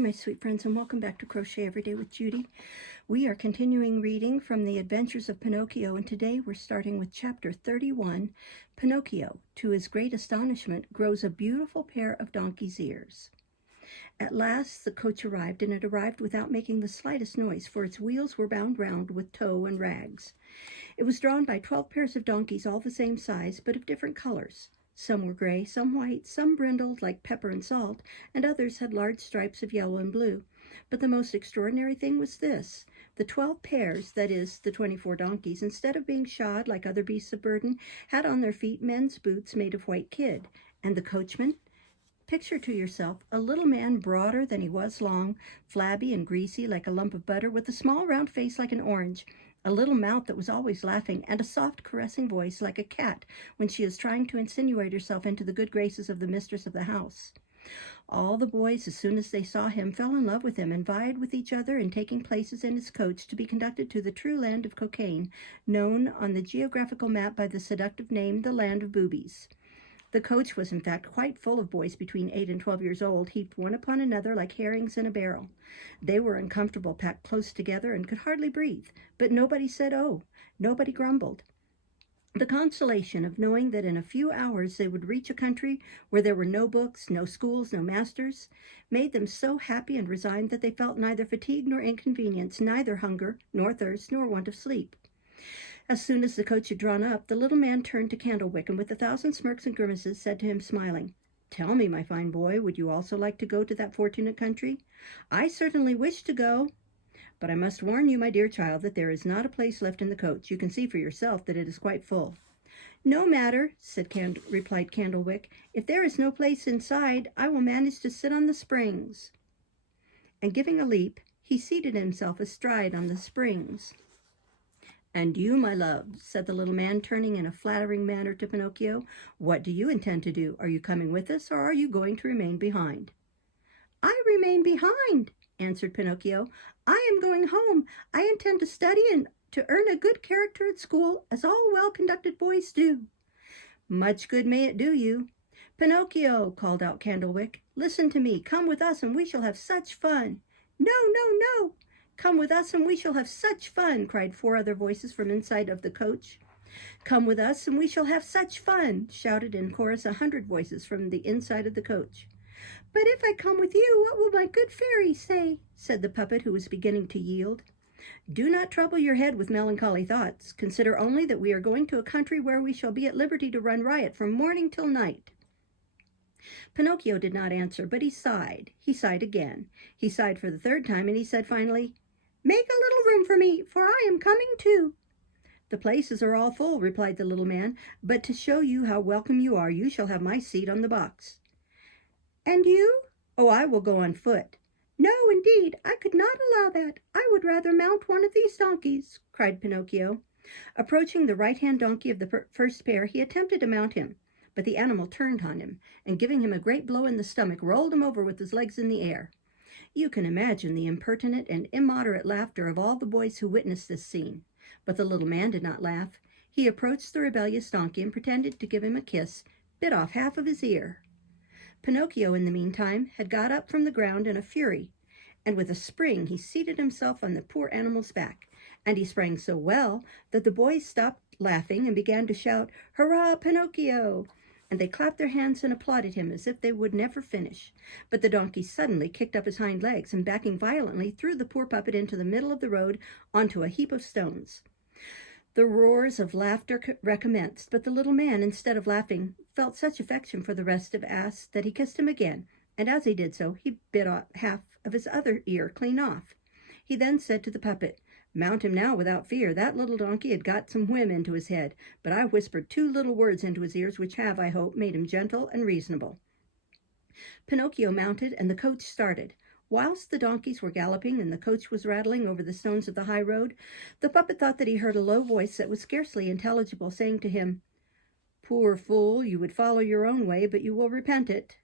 my sweet friends, and welcome back to Crochet Every Day with Judy. We are continuing reading from the Adventures of Pinocchio, and today we're starting with Chapter 31. Pinocchio, to his great astonishment, grows a beautiful pair of donkey's ears. At last the coach arrived, and it arrived without making the slightest noise, for its wheels were bound round with tow and rags. It was drawn by 12 pairs of donkeys, all the same size, but of different colors. Some were gray, some white, some brindled like pepper and salt, and others had large stripes of yellow and blue. But the most extraordinary thing was this. The 12 pairs, that is, the 24 donkeys, instead of being shod like other beasts of burden, had on their feet men's boots made of white kid. And the coachman? Picture to yourself a little man broader than he was long, flabby and greasy like a lump of butter, with a small round face like an orange, a little mouth that was always laughing, and a soft caressing voice like a cat when she is trying to insinuate herself into the good graces of the mistress of the house. All the boys, as soon as they saw him, fell in love with him and vied with each other in taking places in his coach to be conducted to the true land of cocaine, known on the geographical map by the seductive name the land of Boobies. The coach was in fact quite full of boys between 8 and 12 years old, heaped one upon another like herrings in a barrel. They were uncomfortable, packed close together, and could hardly breathe, but nobody said, "Oh," nobody grumbled. The consolation of knowing that in a few hours they would reach a country where there were no books, no schools, no masters, made them so happy and resigned that they felt neither fatigue nor inconvenience, neither hunger, nor thirst, nor want of sleep. As soon as the coach had drawn up, the little man turned to Candlewick, and with 1,000 smirks and grimaces said to him, smiling, "Tell me, my fine boy, would you also like to go to that fortunate country? I certainly wish to go. But I must warn you, my dear child, that there is not a place left in the coach. You can see for yourself that it is quite full." "No matter," replied Candlewick. "If there is no place inside, I will manage to sit on the springs." And giving a leap, he seated himself astride on the springs. "And you, my love," said the little man, turning in a flattering manner to Pinocchio, "what do you intend to do? Are you coming with us, or are you going to remain behind?" "I remain behind," answered Pinocchio. "I am going home. I intend to study and to earn a good character at school, as all well-conducted boys do." "Much good may it do you." "Pinocchio," called out Candlewick, "listen to me. Come with us, and we shall have such fun." "No, no, no." "Come with us, and we shall have such fun," cried 4 other voices from inside of the coach. "Come with us, and we shall have such fun," shouted in chorus 100 voices from the inside of the coach. "But if I come with you, what will my good fairy say?" said the puppet, who was beginning to yield. "Do not trouble your head with melancholy thoughts. Consider only that we are going to a country where we shall be at liberty to run riot from morning till night." Pinocchio did not answer, but he sighed. He sighed again. He sighed for the 3rd time, and he said finally, "Make a little room for me, for I am coming too." "The places are all full," replied the little man, "but to show you how welcome you are, you shall have my seat on the box." "And you?" "Oh, I will go on foot." "No, indeed, I could not allow that. I would rather mount one of these donkeys," cried Pinocchio. Approaching the right-hand donkey of the first pair, he attempted to mount him, but the animal turned on him, and giving him a great blow in the stomach, rolled him over with his legs in the air. You can imagine the impertinent and immoderate laughter of all the boys who witnessed this scene. But the little man did not laugh. He approached the rebellious donkey and pretended to give him a kiss, bit off half of his ear. Pinocchio, in the meantime, had got up from the ground in a fury, and with a spring he seated himself on the poor animal's back, and he sprang so well that the boys stopped laughing and began to shout, "Hurrah, Pinocchio!" And they clapped their hands and applauded him as if they would never finish. But the donkey suddenly kicked up his hind legs, and backing violently, threw the poor puppet into the middle of the road onto a heap of stones. The roars of laughter recommenced, but the little man, instead of laughing, felt such affection for the restive ass that he kissed him again, and as he did so, he bit off half of his other ear clean off. He then said to the puppet, "Mount him now without fear. That little donkey had got some whim into his head, but I whispered 2 little words into his ears which have, I hope, made him gentle and reasonable." Pinocchio mounted, and the coach started. Whilst the donkeys were galloping and the coach was rattling over the stones of the high road, the puppet thought that he heard a low voice that was scarcely intelligible, saying to him, "Poor fool, you would follow your own way, but you will repent it."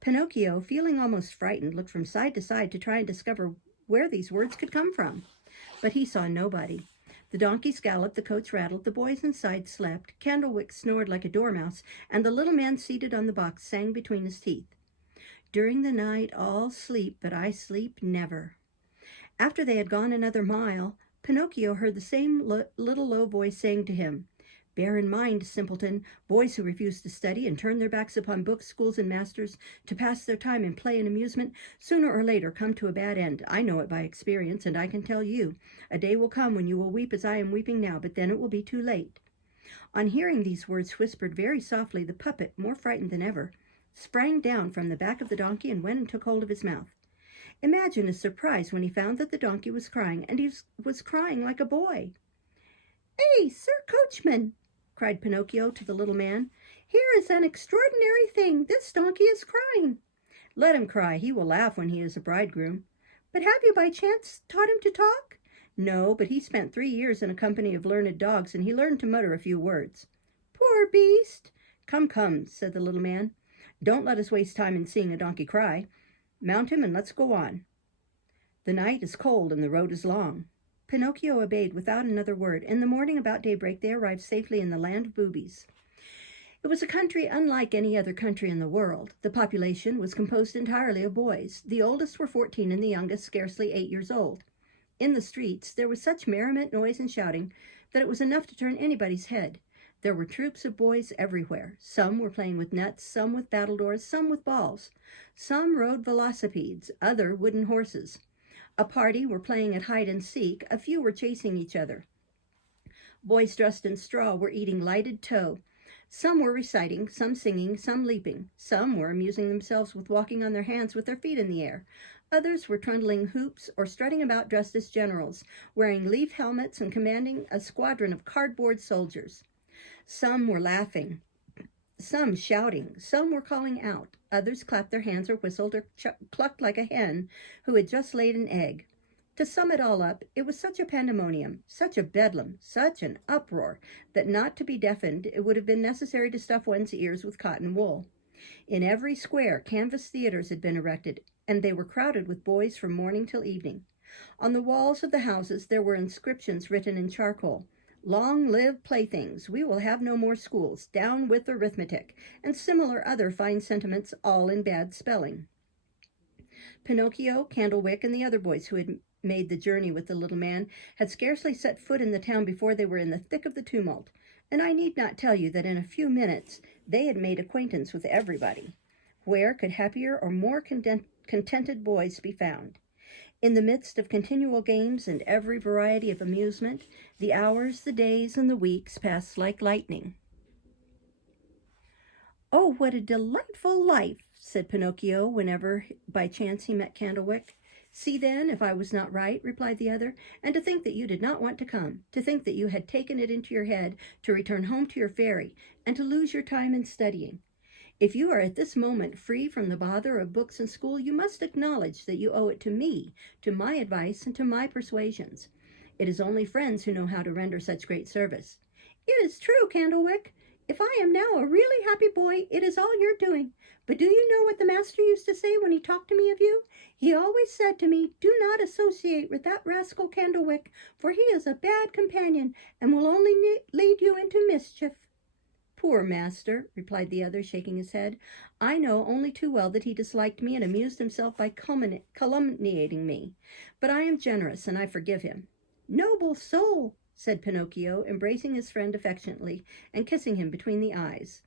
Pinocchio, feeling almost frightened, looked from side to side to try and discover where these words could come from. But he saw nobody. The donkeys galloped, the coach rattled, the boys inside slept, Candlewick snored like a dormouse, and the little man seated on the box sang between his teeth, During the night all sleep, but I sleep never." After they had gone another mile, Pinocchio heard the same little low voice saying to him, "Bear in mind, simpleton, boys who refuse to study and turn their backs upon books, schools, and masters to pass their time in play and amusement, sooner or later come to a bad end. I know it by experience, and I can tell you, a day will come when you will weep as I am weeping now, but then it will be too late." On hearing these words whispered very softly, the puppet, more frightened than ever, sprang down from the back of the donkey and went and took hold of his mouth. Imagine his surprise when he found that the donkey was crying, and he was crying like a boy. "Hey, Sir Coachman!" cried Pinocchio to the little man. "Here is an extraordinary thing. This donkey is crying." "Let him cry. He will laugh when he is a bridegroom." "But have you by chance taught him to talk?" "No, but he spent 3 years in a company of learned dogs, and he learned to mutter a few words." "Poor beast!" "Come, come," said the little man. "Don't let us waste time in seeing a donkey cry. Mount him and let's go on. The night is cold and the road is long." Pinocchio obeyed without another word. In the morning about daybreak they arrived safely in the land of Boobies. It was a country unlike any other country in the world. The population was composed entirely of boys. The oldest were 14 and the youngest scarcely 8 years old. In the streets there was such merriment, noise, and shouting that it was enough to turn anybody's head. There were troops of boys everywhere. Some were playing with nuts, some with battledores, some with balls. Some rode velocipedes, other wooden horses. A party were playing at hide and seek, a few were chasing each other. Boys dressed in straw were eating lighted tow. Some were reciting, some singing, some leaping. Some were amusing themselves with walking on their hands with their feet in the air. Others were trundling hoops or strutting about dressed as generals, wearing leaf helmets and commanding a squadron of cardboard soldiers. Some were laughing, some shouting, some were calling out. Others clapped their hands or whistled or clucked like a hen who had just laid an egg. To sum it all up, it was such a pandemonium, such a bedlam, such an uproar, that not to be deafened, it would have been necessary to stuff one's ears with cotton wool. In every square, canvas theaters had been erected, and they were crowded with boys from morning till evening. On the walls of the houses there were inscriptions written in charcoal. "Long live playthings, we will have no more schools, down with arithmetic," and similar other fine sentiments, all in bad spelling. Pinocchio, Candlewick, and the other boys who had made the journey with the little man had scarcely set foot in the town before they were in the thick of the tumult, and I need not tell you that in a few minutes they had made acquaintance with everybody. Where could happier or more contented boys be found? In the midst of continual games and every variety of amusement, the hours, the days, and the weeks passed like lightning. "Oh, what a delightful life!" said Pinocchio whenever by chance he met Candlewick. "See then if I was not right," replied the other, "and to think that you did not want to come, to think that you had taken it into your head to return home to your fairy, and to lose your time in studying. If you are at this moment free from the bother of books and school, you must acknowledge that you owe it to me, to my advice, and to my persuasions. It is only friends who know how to render such great service." "It is true, Candlewick. If I am now a really happy boy, it is all your doing. But do you know what the master used to say when he talked to me of you? He always said to me, 'Do not associate with that rascal Candlewick, for he is a bad companion and will only lead you into mischief.'" "Poor master," replied the other, shaking his head. "I know only too well that he disliked me and amused himself by calumniating me. But I am generous, and I forgive him." "Noble soul!" said Pinocchio, embracing his friend affectionately and kissing him between the eyes.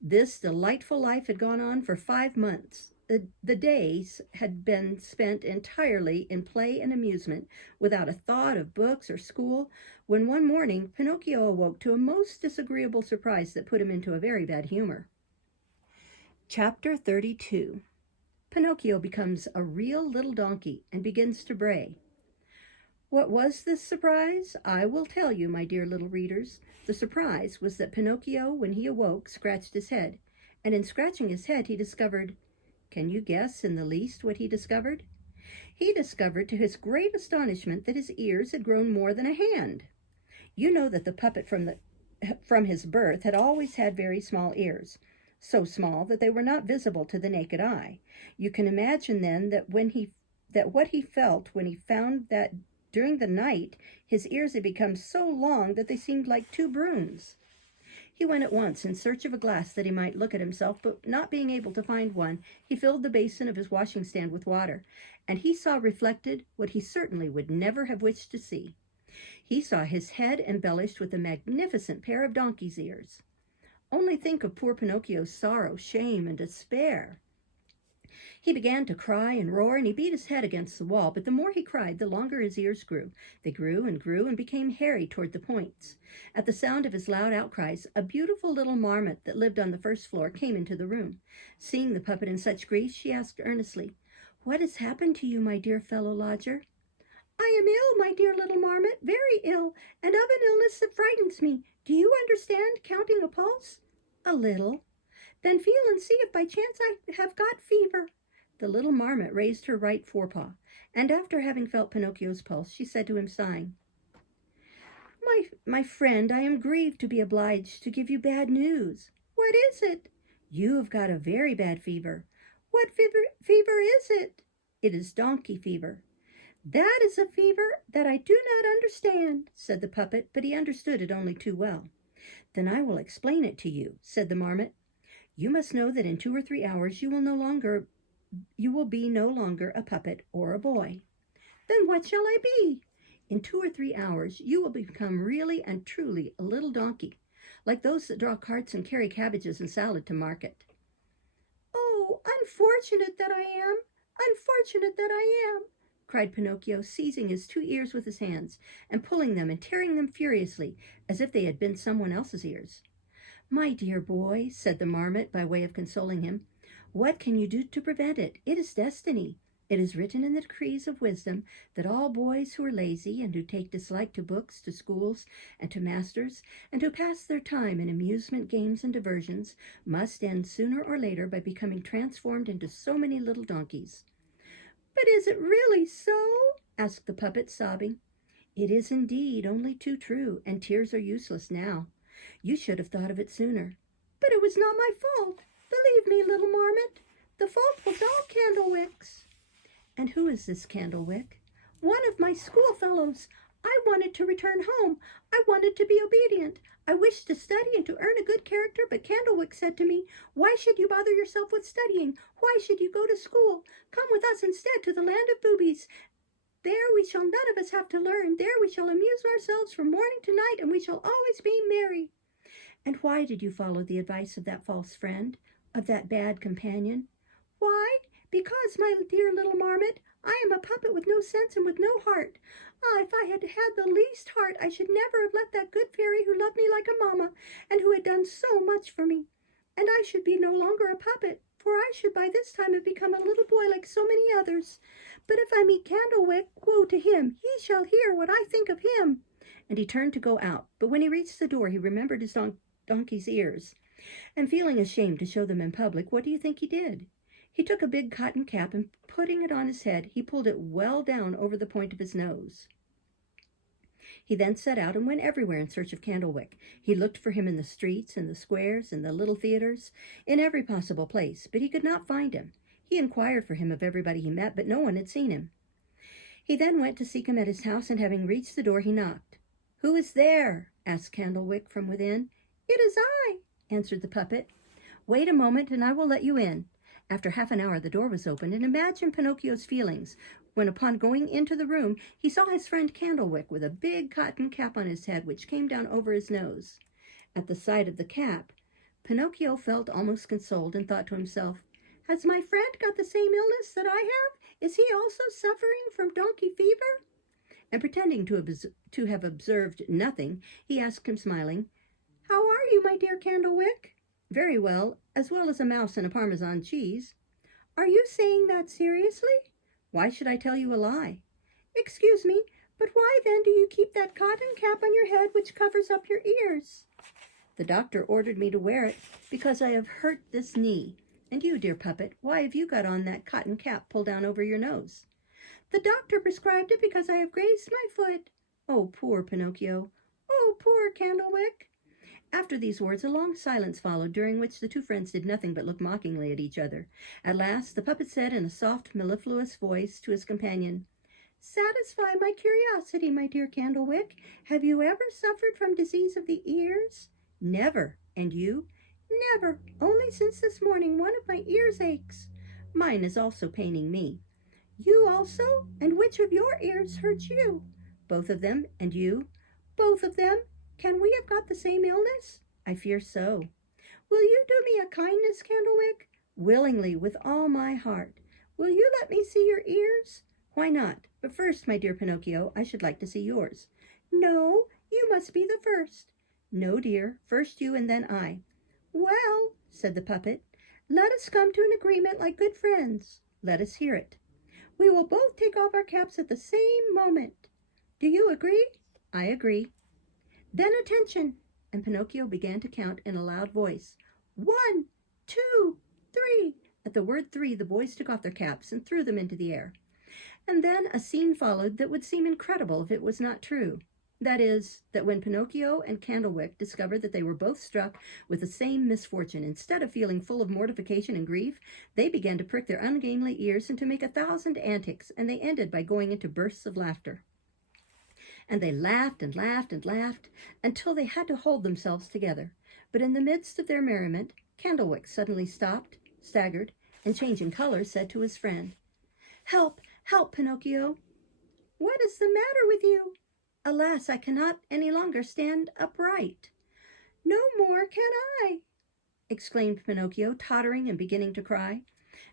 This delightful life had gone on for 5 months. The days had been spent entirely in play and amusement, without a thought of books or school, when one morning Pinocchio awoke to a most disagreeable surprise that put him into a very bad humor. Chapter 32. Pinocchio becomes a real little donkey and begins to bray. What was this surprise? I will tell you, my dear little readers. The surprise was that Pinocchio, when he awoke, scratched his head, and in scratching his head he discovered— Can you guess in the least what he discovered? He discovered to his great astonishment that his ears had grown more than a hand. You know that the puppet from his birth had always had very small ears, so small that they were not visible to the naked eye. You can imagine then that what he felt when he found that during the night his ears had become so long that they seemed like 2 brooms. He went at once in search of a glass that he might look at himself, but not being able to find one, he filled the basin of his washing stand with water, and he saw reflected what he certainly would never have wished to see. He saw his head embellished with a magnificent pair of donkey's ears. Only think of poor Pinocchio's sorrow, shame, and despair. He began to cry and roar, and he beat his head against the wall, but the more he cried, the longer his ears grew. They grew and became hairy toward the points. At the sound of his loud outcries, a beautiful little marmot that lived on the first floor came into the room. Seeing the puppet in such grief, she asked earnestly, "What has happened to you, my dear fellow lodger?" "I am ill, my dear little marmot, very ill, and of an illness that frightens me. Do you understand counting a pulse?" "A little." "Then feel and see if by chance I have got fever." The little marmot raised her right forepaw, and after having felt Pinocchio's pulse, she said to him, sighing, My friend, I am grieved to be obliged to give you bad news." "What is it?" "You have got a very bad fever." "What fever is it?" "It is donkey fever." "That is a fever that I do not understand," said the puppet, but he understood it only too well. "Then I will explain it to you," said the marmot. "You must know that in 2 or 3 hours you will be no longer a puppet or a boy." "Then what shall I be?" "In 2 or 3 hours you will become really and truly a little donkey, like those that draw carts and carry cabbages and salad to market." "Oh, unfortunate that I am! Unfortunate that I am!" cried Pinocchio, seizing his 2 ears with his hands and pulling them and tearing them furiously, as if they had been someone else's ears. "My dear boy," said the marmot by way of consoling him, "what can you do to prevent it? It is destiny. It is written in the decrees of wisdom that all boys who are lazy and who take dislike to books, to schools, and to masters, and who pass their time in amusement, games, and diversions, must end sooner or later by becoming transformed into so many little donkeys." "But is it really so?" asked the puppet, sobbing. "It is indeed, only too true, and tears are useless now. You should have thought of it sooner." "But it was not my fault. Believe me, little marmot, the fault was all Candlewick's." "And who is this Candlewick?" "One of my schoolfellows. I wanted to return home. I wanted to be obedient. I wished to study and to earn a good character, but Candlewick said to me, 'Why should you bother yourself with studying? Why should you go to school? Come with us instead to the land of Boobies. There we shall none of us have to learn. There we shall amuse ourselves from morning to night, and we shall always be merry.'" "And why did you follow the advice of that false friend, of that bad companion?" "Why? Because, my dear little marmot, I am a puppet with no sense and with no heart. Ah, if I had had the least heart, I should never have let that good fairy who loved me like a mamma, and who had done so much for me. And I should be no longer a puppet, for I should by this time have become a little boy like so many others. But if I meet Candlewick, woe to him! He shall hear what I think of him." And he turned to go out, but when he reached the door, he remembered his donkey's ears, and feeling ashamed to show them in public, what do you think he did? He took a big cotton cap, and putting it on his head, he pulled it well down over the point of his nose. He then set out and went everywhere in search of Candlewick. He looked for him in the streets, in the squares, in the little theaters, in every possible place, but he could not find him. He inquired for him of everybody he met, but no one had seen him. He then went to seek him at his house, and having reached the door, he knocked. "Who is there?" asked Candlewick from within. "It is I," answered the puppet. "Wait a moment, and I will let you in." After half an hour, the door was opened, and imagine Pinocchio's feelings when, upon going into the room, he saw his friend Candlewick with a big cotton cap on his head, which came down over his nose. At the sight of the cap, Pinocchio felt almost consoled and thought to himself, "Has my friend got the same illness that I have? Is he also suffering from donkey fever?" And pretending to have observed nothing, he asked him, smiling, "How are you, my dear Candlewick?" "Very well as a mouse and a Parmesan cheese." "Are you saying that seriously?" "Why should I tell you a lie?" "Excuse me, but why then do you keep that cotton cap on your head which covers up your ears?" "The doctor ordered me to wear it because I have hurt this knee. And you, dear puppet, why have you got on that cotton cap pulled down over your nose?" "The doctor prescribed it because I have grazed my foot." "Oh, poor Pinocchio." "Oh, poor Candlewick." After these words, a long silence followed, during which the two friends did nothing but look mockingly at each other. At last, the puppet said in a soft, mellifluous voice to his companion, "Satisfy my curiosity, my dear Candlewick. Have you ever suffered from disease of the ears?" "Never," And you? Never, only since this morning one of my ears aches. Mine is also paining me. You also? And which of your ears hurts you? Both of them. And you? Both of them. Can we have got the same illness? I fear so. Will you do me a kindness, Candlewick? Willingly, with all my heart. Will you let me see your ears? Why not? But first, my dear Pinocchio, I should like to see yours. No, you must be the first. No, dear, first you and then I. Well, said the puppet, let us come to an agreement like good friends. Let us hear it. We will both take off our caps at the same moment. Do you agree? I agree. Then attention. And Pinocchio began to count in a loud voice. 1, 2, 3. At the word 3, the boys took off their caps and threw them into the air. And then a scene followed that would seem incredible if it was not true. That is, that when Pinocchio and Candlewick discovered that they were both struck with the same misfortune, instead of feeling full of mortification and grief, they began to prick their ungainly ears and to make 1,000 antics, and they ended by going into bursts of laughter. And they laughed and laughed and laughed until they had to hold themselves together. But in the midst of their merriment, Candlewick suddenly stopped, staggered, and changing color, said to his friend, Help, help, Pinocchio. What is the matter with you? Alas, I cannot any longer stand upright. No more can I, exclaimed Pinocchio, tottering and beginning to cry.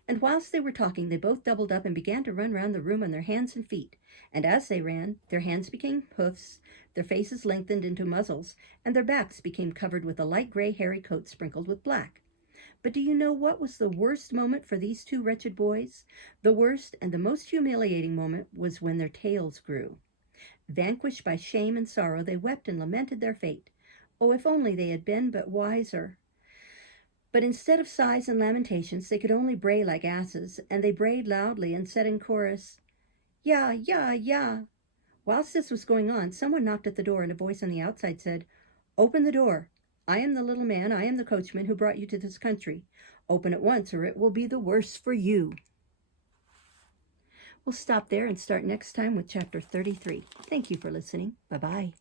And whilst they were talking, they both doubled up and began to run round the room on their hands and feet. And as they ran, their hands became hoofs, their faces lengthened into muzzles, and their backs became covered with a light gray hairy coat sprinkled with black. But do you know what was the worst moment for these two wretched boys? The worst and the most humiliating moment was when their tails grew. Vanquished by shame and sorrow, they wept and lamented their fate. Oh, if only they had been but wiser! But instead of sighs and lamentations, they could only bray like asses, and they brayed loudly and said in chorus, Ya, ya, ya. Whilst this was going on, someone knocked at the door, and a voice on the outside said, Open the door. I am the little man, I am the coachman who brought you to this country. Open at once, or it will be the worse for you. We'll stop there and start next time with Chapter 33. Thank you for listening. Bye-bye.